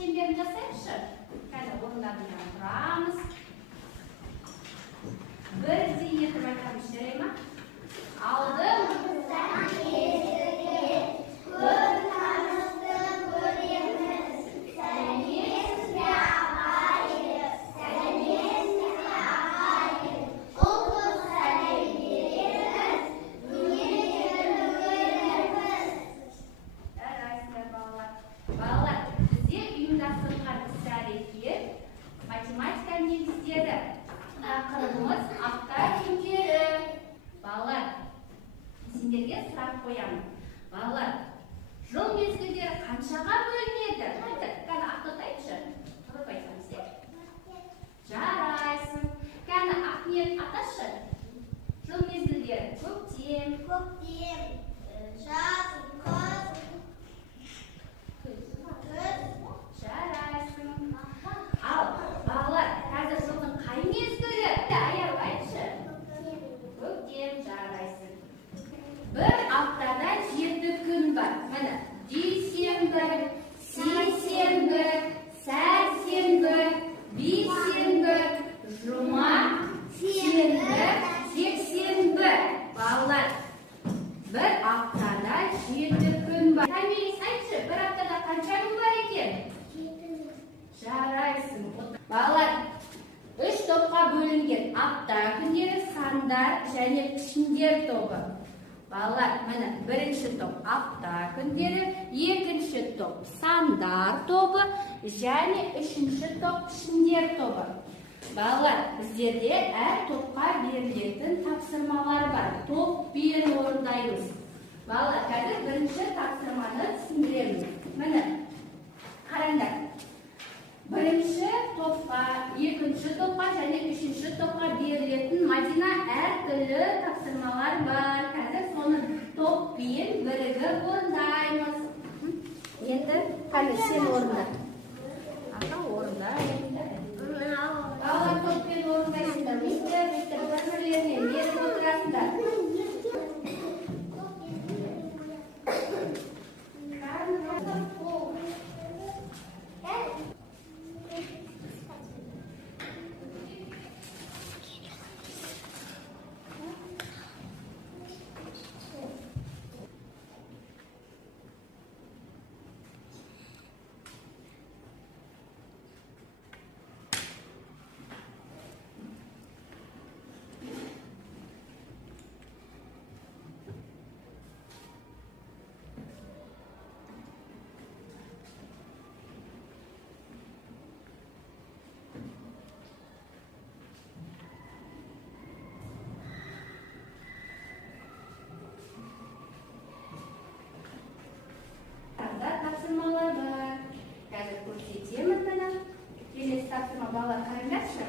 шеңберін жасайықшы. Қазір орындарынан тұрамыз. Бірдей етіп айтамыз, жарай ма? Алдым. Математика негіздері. Тақырыбымыз апта күндері. Балалар, сендерге сұрақ қоямын. Балалар, жыл мезгілдері қаншаға бөлінеді? Кәні ақтатайықшы. Тұрып айтамыз, е? Жарайсың. Кәні Ахмет аташы. Жыл мезгілдері көктем, жаз, күз. Жарайсың. Ал, балалар, қазір жылдың қай мезгілі? Аяп айтшы. Көктем, жарайсың. Бір аптада 7 күн бар. Міне, дүйсенбі, сейсенбі, сәрсенбі, бейсенбі, жұма, сенбі, жексенбі. Балалар, бір аптада 7 күн бар. Томирис, айтшы, бір аптада қанша күн бар екен? Жарайсың. Балалар, 3 топқа бөлінген апта күндері сандар және пішіндер тобы. Балалар, міне, бірінші топ апта күндері, екінші топ сандар тобы және үшінші топ пішіндер тобы. Балалар, біздерде әр топқа берілетін тапсырмалар бар. Топпен орындаймыз. Балалар, қазір бірінші тапсырманы түсіндіреміз. Міне, қараңдар. Бірінші топқа, екінші топқа және үшінші топқа берілетін Мадина әртүрлі тапсырмалар бар. Қазір соны топпен бірігіп орындаймыз. Енді қане сен орында. Аға орында. Балалар топпен орындайсыңдар. Мистер бір-бірлерінен беріп отырасыңдар. Тапсырмалар бар. Қазір көрсетемін мені. Келесі тапсырма балалар қараңдаршы.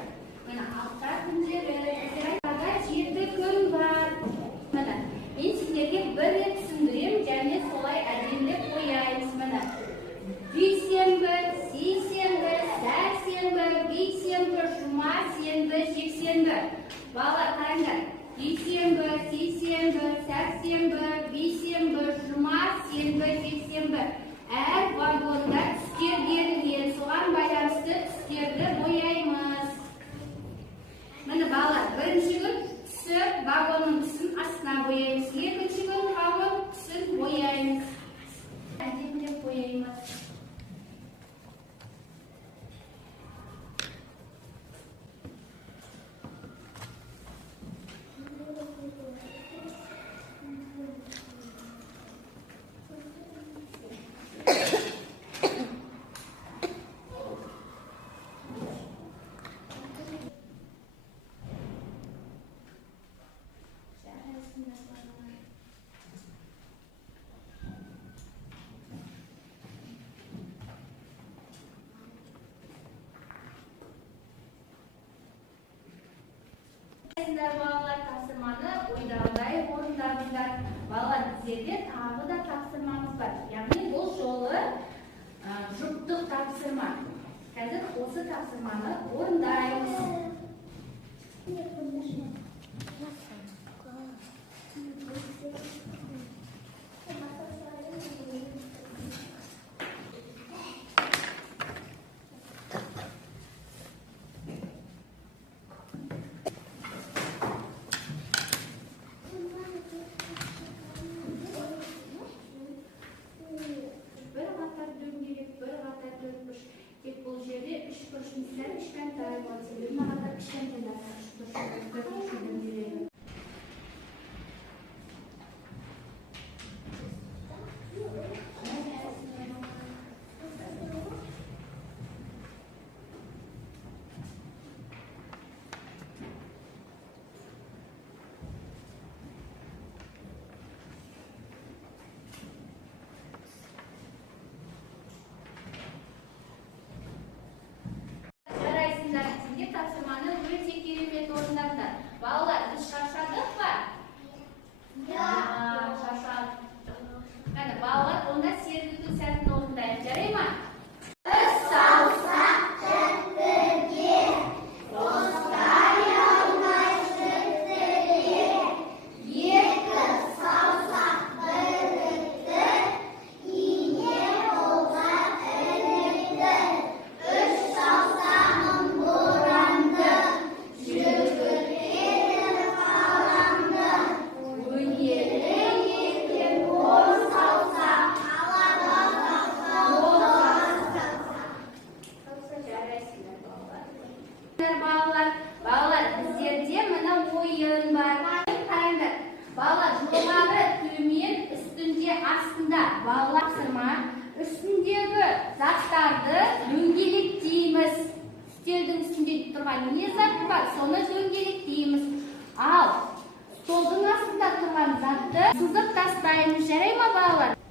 Міне апта күндері. Аптада 7 күн бар. Міне, мен сіздерге бір рет түсіндіремін және солай әдемілеп қояймыз. Міне, дүйсенбі, сейсенбі, сәрсенбі, бейсенбі, жұма, сенбі, жексенбі. Балалар қараңдар. Дүйсенбі, сейсенбі, сәрсенбі, бейсенбі, жұма, сенбі, жексенбі. Әр вагонда түстер берілген, соған байланысты түстерді бояймыз. Міне балалар, бірінші күн түсі вагонның түсін астына бояймыз. Екінші күн вагон түсін бояймыз. Әдемілеп бояймыз. Балалар, тапсырманы ойдағыдай орындадыңдар. Балалар, біздерде тағы да тапсырмамыз бар. Яғни бұл жолы жұптық тапсырма. Қазір осы тапсырманы орындаймыз. podcast by Miss Jerema Bauer.